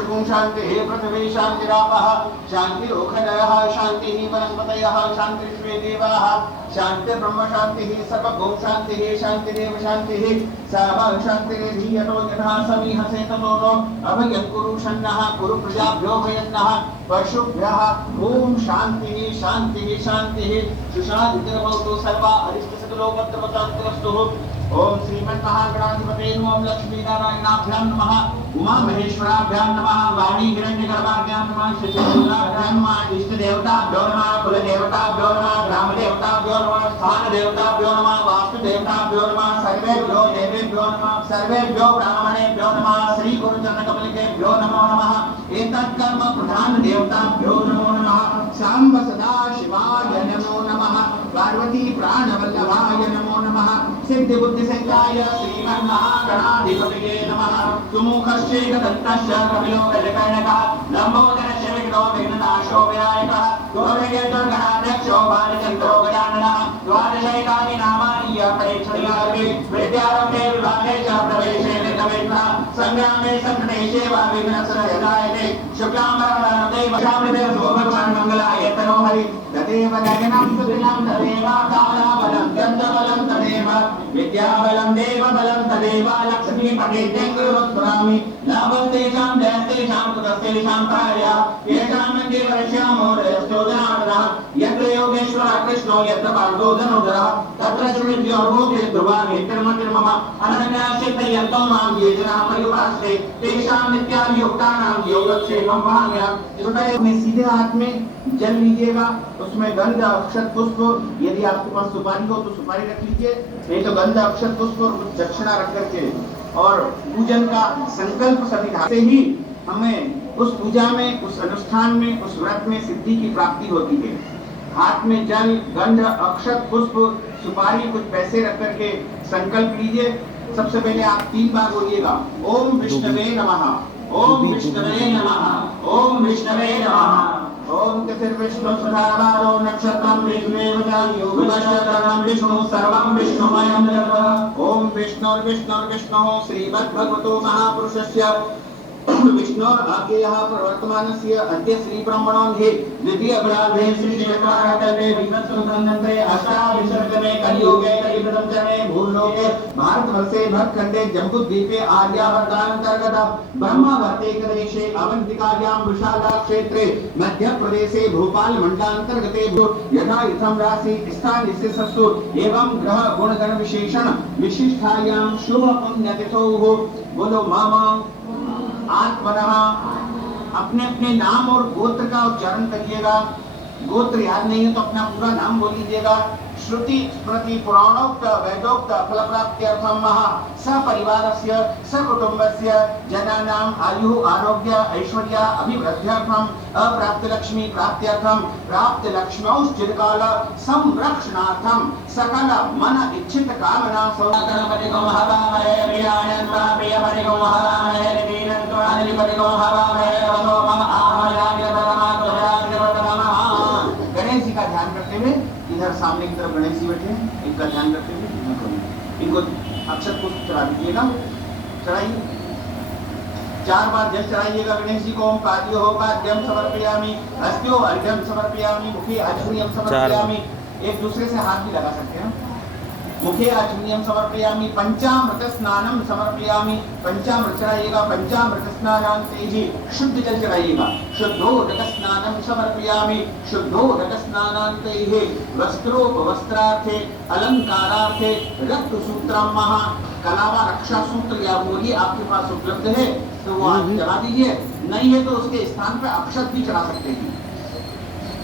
चक्षुः शान्तिः पृथिवी शान्तिरापः शान्तिरोखदयः शान्तिः वनस्पतयः शान्तिर्विश्वे देवाः शान्तिर्ब्रह्म शान्तिः सर्वभूम शान्तिः शान्तिरेव शान्तिः सर्व शान्तिरेधीयतो यथा समीहसे ततो नो अभयं कुरु शन्नः कुरु प्रजाभ्यो भयन्नः पशुभ्यः ॐ शान्तिः शान्तिः शान्तिः सुशान्तिर्भवतु सर्वा अरिष्टसकलोपत्रवतान्तरस्तु ओम श्रीमन्महागणाधिपते नमः लक्ष्मीनारायणाभ्यां नमः उमा महेश्वराभ्यां नमः वाणी हिरण्यगर्भाभ्यां नमः श्रीचन्द्राभ्यां नमः इष्ट देवताभ्यो नमः कुल देवताभ्यो नमः ग्राम देवताभ्यो नमः स्थान देवताभ्यो नमः वास्तु देवताभ्यो नमः सर्वेभ्यो देवेभ्यो नमः सर्वेभ्यो ब्राह्मणेभ्यो नमः श्री गुरुचरणकमलेभ्यो नमो नमः एतत् कर्म प्रधान देवताभ्यो नमो नमः सांब सदा शिवाय नमो नमः पार्वती प्राणवल्लभाय नमो नमः सिद्धि बुद्धि संकाय श्रीमन्महागणाधिपतये नमः सुमुखश्चैकदन्तश्च कपिलो गजकर्णकः लम्बोदरश्च विघ्नो विघ्ननाशो विनायकः गौरयतुर्गणाध्यक्षो बालचन्द्रो गजाननः द्वादशैकानि नामानि परीक्षणीयार्पे विद्यारम्भे विभागे च प्रवेशे निर्गमेत्नः संग्रामे संघर्षे वा विघ्नस्यजायते शुक्लाम्बरधरं वशामृते भगवान् मंगलाय तनोहरि तदेव गगनं सुदिनं तदेव कालाबलं गन्धबलं तदेव विद्याबलं देवबलं तदेव लक्ष्मीपतिं गुरुवत्सरामि लाभं तेषां जयस्तेषां कुतस्तेषां कार्या येषां मध्ये वर्ष्यामो रजस्तोजनार्दनः यत्र योगेश्वरः कृष्णो यत्र पार्थो धनुधरः तत्र श्रीर्योर्भूते ध्रुवामि तिर्मतिर्मम अनन्याश्चित्तयन्तो मां ये जनाः पर्युपासते तेषां नित्याभियुक्तानां योगक्षेमं वहाम्यहम्। में सीधे हाथ में जल लीजिएगा, उसमें गंध अक्षत पुष्प, यदि आपके पास सुपारी हो तो सुपारी रख लीजिए, नहीं तो गंध अक्षत पुष्प और कुछ दक्षिणा रख करके और पूजन का संकल्प सभी से ही हमें उस पूजा में, उस अनुष्ठान में, उस व्रत में सिद्धि की प्राप्ति होती है। हाथ में जल, गंध, अक्षत पुष्प, सुपारी, कुछ पैसे रख करके संकल्प लीजिए। सबसे पहले आप 3 बार बोलिएगा ओम विष्णवे नमः, ओम विष्णवे नमः, ओम विष्णवे नमः। ओम विष्णु सुधारो नक्षत्रं विष्णुवेवं विष्णु सर्वं विष्णुमयं जगत्। ओम विष्णुर्विष्णुर्विष्णुः श्रीमद्भगवतो महापुरुषस्य विष्णोर्भाग्यः प्रवर्तमानस्य अद्य श्री ब्रह्मणोऽधे द्वितीय अभिलाभे श्री शेषवाहकल्पे विवत्सुसंगन्ते अष्टाविंशतितमे कलियुगे कलिप्रथमचरणे भूलोके भारतवर्षे भरतखण्डे जम्बूद्वीपे आर्यावर्तान्तर्गत ब्रह्मावर्तेकदेशे अवन्तिकायां विशाला क्षेत्रे मध्यप्रदेशे भोपाल मण्डलान्तर्गते यथा इत्थं राशि स्थान विशेषस्तु एवं ग्रह गुणगण विशेषण विशिष्टायां शुभ पुण्यतिथौः बोलो मामा आत्मनः। अपने अपने नाम और गोत्र का उच्चारण करिएगा। गोत्र याद नहीं है तो अपना पूरा नाम बोल लीजिएगा। श्रुति स्मृति पुराणोक्त वेदोक्त फल प्राप्त्यर्थम सपरिवारस्य सकुटुंबस्य जनानां आयु आरोग्य ऐश्वर्य अभिवृद्ध्यर्थम अप्राप्त लक्ष्मी प्राप्त्यर्थम प्राप्त लक्ष्म्यौश्चिरकाल संरक्षणार्थम सकल मन इच्छित कामना सौगणपतिगो हवामहे प्रियाणन्ता प्रियपतिगो हवामहे दीनन्तो अनिपतिगो हवामहे वसो मम आमयाग्य गणेश जी का ध्यान करते हुए इधर सामने की तरफ गणेश जी बैठे हैं, इनका ध्यान करते हुए इनको अक्षत पुष्प चढ़ा दीजिएगा। चढ़ाइए 4 बार जल चढ़ाइएगा गणेश जी को। ओम पाद्यो हो पाद्यम समर्पयामि, हस्त्यो अर्घ्यम समर्पयामि, मुखे आचमनीयम समर्पयामि। एक दूसरे से हाथ भी लगा सकते हैं। मुखे आचमनीयम समर्पयामि, पंचामृत स्नानम समर्पयामि। पंचामृत चढ़ाइएगा। पंचामृत स्नानांते ही शुद्ध जल चढ़ाइएगा। शुद्धोदक स्नानम समर्पयामि, शुद्धोदक स्नानांते ही वस्त्रोपवस्त्रार्थे अलंकारार्थे रक्त सूत्रम महा कलावा रक्षा सूत्र या बोलिए आपके पास उपलब्ध है तो वो आप चढ़ा दीजिए, नहीं है तो उसके स्थान पर अक्षत भी चढ़ा सकते हैं।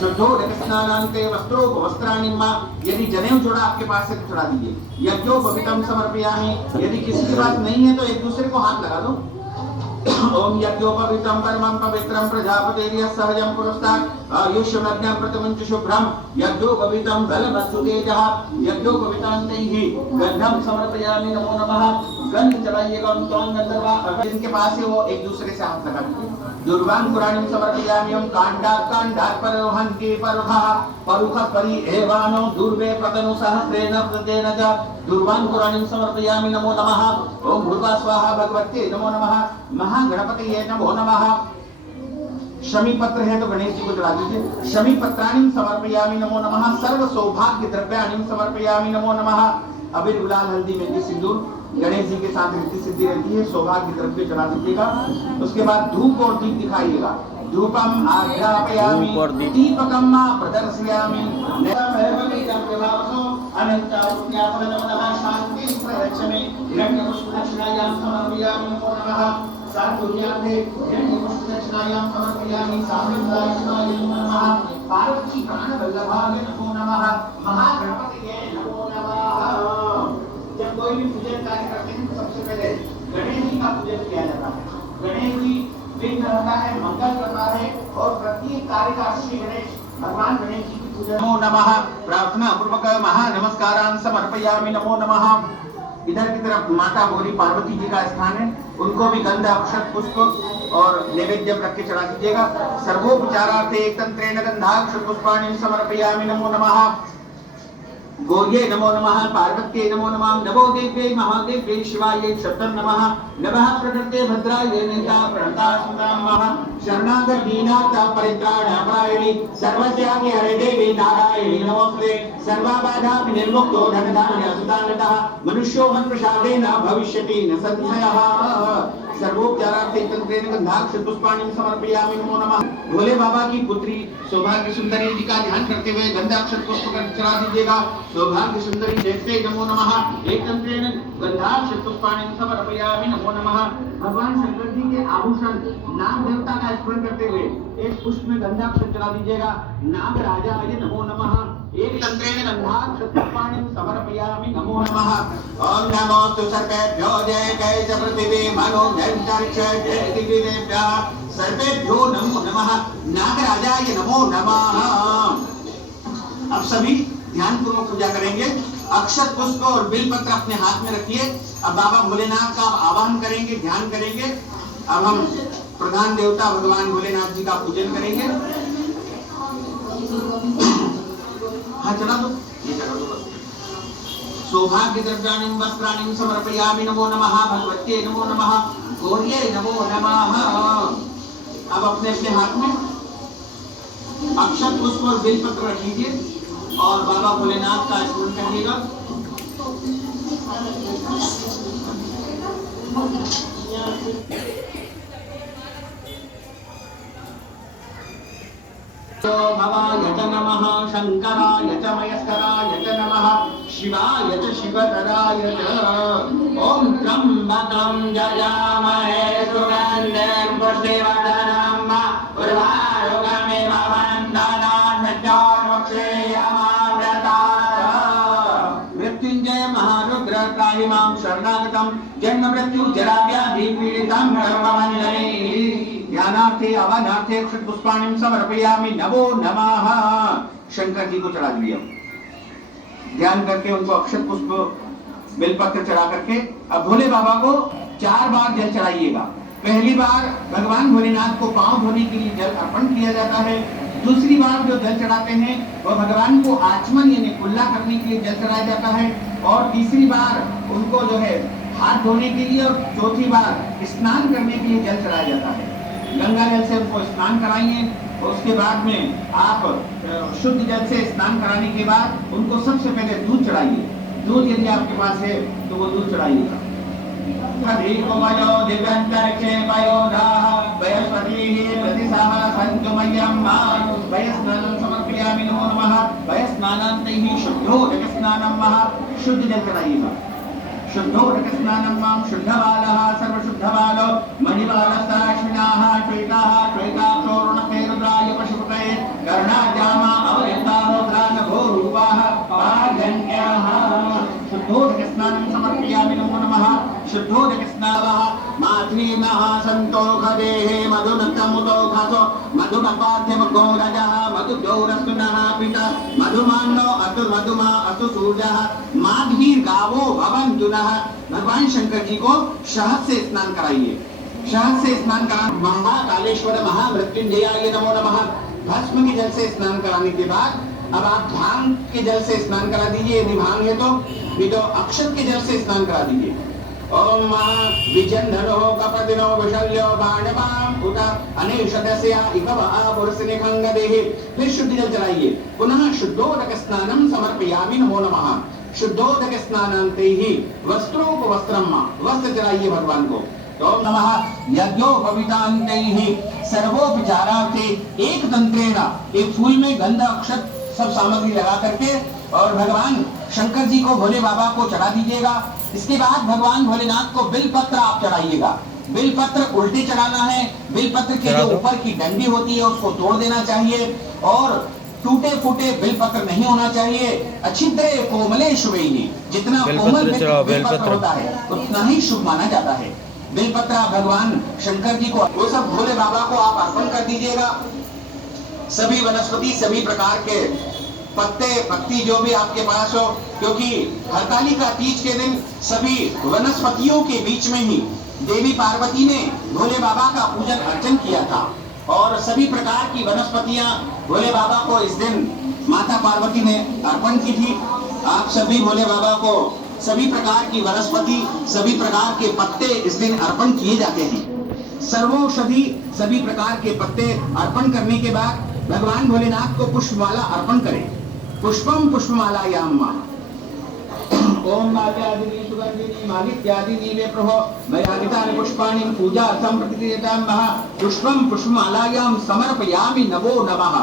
शुद्धोदक स्नानांते वस्त्रोपवस्त्राणि मां, यदि जनेऊ जोड़ा आपके पास है तो चढ़ा दीजिए। यज्ञोपवीतम समर्पयामि, यदि किसी के पास नहीं है तो एक दूसरे को हाथ लगा दो। ओम यज्ञोपवीतम परमं पवित्रं प्रजापतेर्यः सहजं पुरस्तात् आयुष्यमग्नं प्रथमं शुभ्रं यज्ञोपवीतं बलवत्सु तेजः यज्ञोपवीतान्तैः गन्धं समर्पयामि। नमो नमः। गंध चलाइएगा जिनके पास है वो एक दूसरे से हाथ लगा दीजिए। दुर्वां कुराणीं समर्पयामि ओम कांडात् परवहन्ति परुखः परुखः परि एवानो दुर्वे प्रतनु सहस्रेण प्रतेन च दुर्वां कुराणीं समर्पयामि नमो नमः। ओम भूर्भुवः स्वाहा भगवते नमो नमः। महागणपतये नमो नमः। शमी पत्र है तो गणेश जी को चढ़ा दीजिए। शमी पत्राणि समर्पयामि नमो नमः। सर्व सौभाग्य द्रव्याणि समर्पयामि नमो नमः। अबीर गुलाल हल्दी मेहंदी सिंदूर गणेश जी के साथ रिद्धि सिद्धि रहती है, सौभाग्य द्रव्य चढ़ा दीजिएगा। उसके बाद धूप और दीप दिखाइएगा। धूपम आज्ञापयामि दीपकम प्रदर्शयामि शांति प्रयच्छमि हिरण्यपुष्पदक्षिणायां समर्पयामि नमो नमः। साधुर्याते हिरण्यपुष्पदक्षिणायां समर्पयामि सामिन्द्राय नमो नमः। पार्वती प्राणवल्लभाय नमो नमः। महागणपतये नमो नमः। जब कोई भी पूजन कार्य करते हैं तो सबसे पहले गणेश जी का पूजन किया जाता है। गणेश जी विघ्न हरता है, मंगल करता है और प्रत्येक कार्य का श्री गणेश भगवान गणेश जी की पूजा। नमो नमः। प्रार्थना पूर्वक महा नमस्कारान् समर्पयामि नमो नमः। इधर की तरफ माता गौरी पार्वती जी का स्थान है, उनको भी गंध अक्षत पुष्प और नैवेद्य रख के चढ़ा दीजिएगा। सर्वोपचारार्थे तंत्रेण गंधाक्षत पुष्पाणि समर्पयामि नमो नमः। गौर्ये नमो नमः। पार्वत्ये नमो नमः। नमो देव्यै महादेव्यै शिवायै शतं नमः। नमः प्रकृते भद्राय नेता प्रणता सुदामः। शरणागत दीनार्थ परित्राणपरायणि सर्वस्यापि हरे देवी नारायणी नमोस्तुते। सर्वबाधा निर्मुक्तो धनधान्य सुदानतः मनुष्यो मत्प्रसादेन भविष्यति न संशयः। सर्वोपचारार्थे तंत्रेण गंधाक्षत पुष्पाणि समर्पयामि नमो नमः। भोले बाबा की पुत्री सौभाग्य सुंदरी जी का ध्यान करते हुए गंधाक्षत पुष्प चढ़ा दीजिएगा। सौभाग्य सुंदरी देखते नमो नमः। एक तंत्रेण गंधाक्षत पुष्पाणि समर्पयामि नमो नमः। भगवान शंकर जी के आभूषण नाग देवता का स्मरण करते हुए एक पुष्प में गंधाक्षत चढ़ा दीजिएगा। नाग राजाय नमो नमः। एक तंत्रेण गंधाक्षत पुष्पाणि समर्पयामि नमो नमः। ओम नमोस्तु सर्वेभ्यो जय जय च पृथिवी मनो जंतरिक्ष जय दिव्येभ्यः सर्वेभ्यो नमो नमः। नागराजाय नमो नमः। अब सभी ध्यान पूर्वक पूजा करेंगे। अक्षत पुष्प और बिलपत्र अपने हाथ में रखिए। अब बाबा भोलेनाथ का आवाहन करेंगे, ध्यान करेंगे। अब हम प्रधान देवता भगवान भोलेनाथ जी का पूजन करेंगे। हाँ चला दो, ये चला दो बस। सौभाग्य द्रव्याणि वस्त्राणि समर्पयामि नमो नमः। भगवत्ये नमो नमः। गौर्ये नमो नमः। अब अपने अपने हाथ में अक्षत पुष्प और बिलपत्र रख लीजिए और बाबा भोलेनाथ का स्मरण करिएगा। भवाय च नमः। शंकराय च महेश्वराय च नमः। शिवाय च शिवतराय च। ओम त्र्यंबकं यजामहे सुगन्धिं पुष्टिवर्धनं उर्वारुकमिव वन्दनान् मृत्योर्मुक्षीयमामृतात्। मृत्युंजय महारुद्र त्राहि मां शरणागतं जन्म मृत्यु जरा व्याधि पीडितं सर्वमंजने। ध्यानार्थे आवाहनार्थे अक्षत पुष्पाणि समर्पयामि नमो नमः। शंकर जी को चढ़ा दिया। ध्यान करके उनको अक्षत पुष्प बेलपत्र चढ़ा करके अब भोले बाबा को 4 बार जल चढ़ाइएगा। पहली बार भगवान भोलेनाथ को पांव धोने के लिए जल अर्पण किया जाता है। दूसरी बार जो जल चढ़ाते हैं वह भगवान को आचमन यानी कुल्ला करने के लिए जल चढ़ाया जाता है। और तीसरी बार उनको जो है हाथ धोने के लिए और चौथी बार स्नान करने के लिए जल चढ़ाया जाता है। गंगा जल से उनको स्नान कराइए। उसके बाद में आप शुद्ध जल से स्नान कराने के बाद उनको सबसे पहले दूध चढ़ाइए। दूध यदि आपके पास है तो वो दूध चढ़ाइएगा। समर्पयामि नमो नमः। वयस्नानान्तैः शुद्धोदकस्नानं महा। शुद्ध जल चढ़ाइएगा। शुद्धोदकस्नानं मां शुद्धबालः सर्वशुद्धबालो मणिबालस्ताश्विनाः श्वेताः श्वेताक्षोरुणकेरुद्राय पशुपतये कर्णाजामा अवलिप्तारोद्रानभोरूपाः पार्जन्याः। शुद्धोदकस्नानं समर्पयामि नमो नमः। शुद्धोदकस्नानः माध्वीमः सन्तोषदेहे मधुनक्तमुदोषसो मधुनपार्थ्यमगोरजः मधुद्यो गौरस्तु नः पिता मधुमानो अतु मधुमा अतु सूर्यः माध्वीर्गावो भवन्तु नः। भगवान शंकर जी को शहद से स्नान कराइए, शहद से स्नान करा। महाकालेश्वर महामृत्युंजयाय नमो नमः। भस्म के जल से स्नान कराने के बाद अब आप भांग के जल से स्नान करा दीजिए, यदि भांग है तो, नहीं तो अक्षत के जल से स्नान करा दीजिए। ओम महा विजन्धनो कपदिनो विशल्यो बाणवाम उत अनेशदस्या इकवा पुरुषने खंगदेहि। फिर शुद्ध जल चलाइए। पुनः शुद्धोदक स्नानम समर्पयामि नमो नमः। शुद्धोदक स्नानांते ही वस्त्रोपवस्त्रम, वस्त्र चलाइए भगवान को। ओम नमः यज्ञोपवीतान्ते सर्वोपचारार्थे एक तंत्रेण, एक फूल में गंध अक्षत सब सामग्री लगा करके और भगवान शंकर जी को भोले बाबा को चढ़ा दीजिएगा। इसके बाद भगवान भोलेनाथ को बिलपत्र आप चढ़ाइएगा। बिलपत्र उल्टे चढ़ाना है। बिलपत्र के जो ऊपर की डंडी होती है उसको तोड़ देना चाहिए और टूटे फूटे बिलपत्र नहीं होना चाहिए। अच्छिद्रे कोमले शुभेहि, जितना कोमल बिलपत्र होता है उतना ही शुभ माना जाता है। बिलपत्र भगवान शंकर जी को, वो सब भोले बाबा को आप अर्पण कर दीजिएगा। सभी वनस्पति, सभी प्रकार के पत्ते पत्ती जो भी आपके पास हो, क्योंकि हरतालिका तीज के दिन सभी वनस्पतियों के बीच में ही देवी पार्वती ने भोले बाबा का पूजन अर्चन किया था और सभी प्रकार की वनस्पतियां भोले बाबा को इस दिन माता पार्वती ने अर्पण की थी। आप सभी भोले बाबा को सभी प्रकार की वनस्पति, सभी प्रकार के पत्ते इस दिन अर्पण किए जाते हैं। सर्वौषधि सभी प्रकार के पत्ते अर्पण करने के बाद भगवान भोलेनाथ को पुष्पमाला अर्पण करें। पुष्पम पुष्पमालायाम ओम माल्यादिनी सुगंधिनी मालिक्यादिनी वे प्रभो मयादितानि पुष्पाणि पूजार्थं प्रतिक्रियतामः। पुष्पम पुष्पमालायाम समर्पयामि नमो नमः।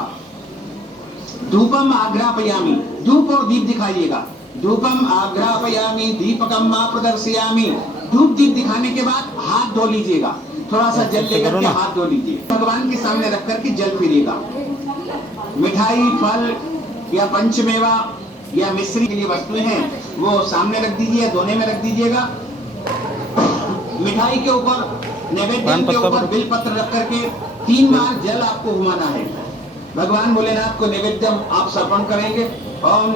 धूपम आग्रापयामि, धूप और दीप दिखाइएगा। धूपम आग्रापयामि दीपकम मा प्रदर्शयामि। धूप दीप दिखाने के बाद हाथ धो लीजिएगा, थोड़ा सा जल लेकर के हाथ धो लीजिए। भगवान के सामने रख करके जल पीजिएगा। मिठाई, फल या पंचमेवा या मिश्री के लिए वस्तुएं हैं वो सामने रख दीजिए, दोने में रख दीजिएगा। मिठाई के ऊपर, नैवेद्य के ऊपर बिलपत्र रख करके 3 बार जल आपको घुमाना है। भगवान भोलेनाथ को नैवेद्य आप समर्पण करेंगे। ओम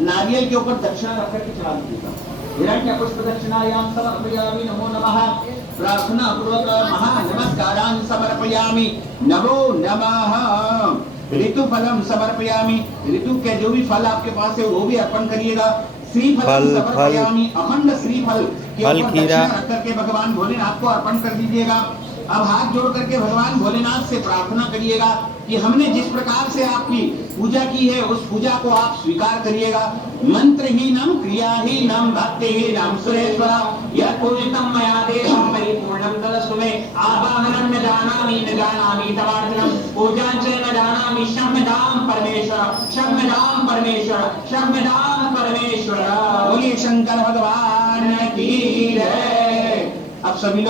नारियल के ऊपर दक्षिणा रख करके चढ़ा दीजिएगा। हिरण्य पुष्प दक्षिणायाम समर्पयामि नमो नमः। प्रार्थना पूर्वक महा नमस्कारान् समर्पयामि नमो नमः। ऋतु फलम समर्पयामि, ऋतु के जो भी फल आपके पास है वो भी अर्पण करिएगा। श्रीफल समर्पयामि, अखंड श्रीफल के ऊपर दक्षिणा रख करके भगवान भोलेनाथ को अर्पण कर दीजिएगा। अब हाथ जोड़ करके भगवान भोलेनाथ से प्रार्थना करिएगा कि हमने जिस प्रकार से आपकी पूजा की है उस पूजा को आप स्वीकार करिएगा। मंत्रहीनम क्रियाहीनम भक्तिहीनम सुरेश्वर यत् पूजितं मया देवं परिपूर्णं तदस्तु मे। आवाहनं न जानामि तवार्चनं पूजां च न जानामि। शम्यतां परमेश्वर, शम्यतां परमेश्वर, शम्यतां परमेश्वर। बोलिए शंकर भगवान की जय। अब सभी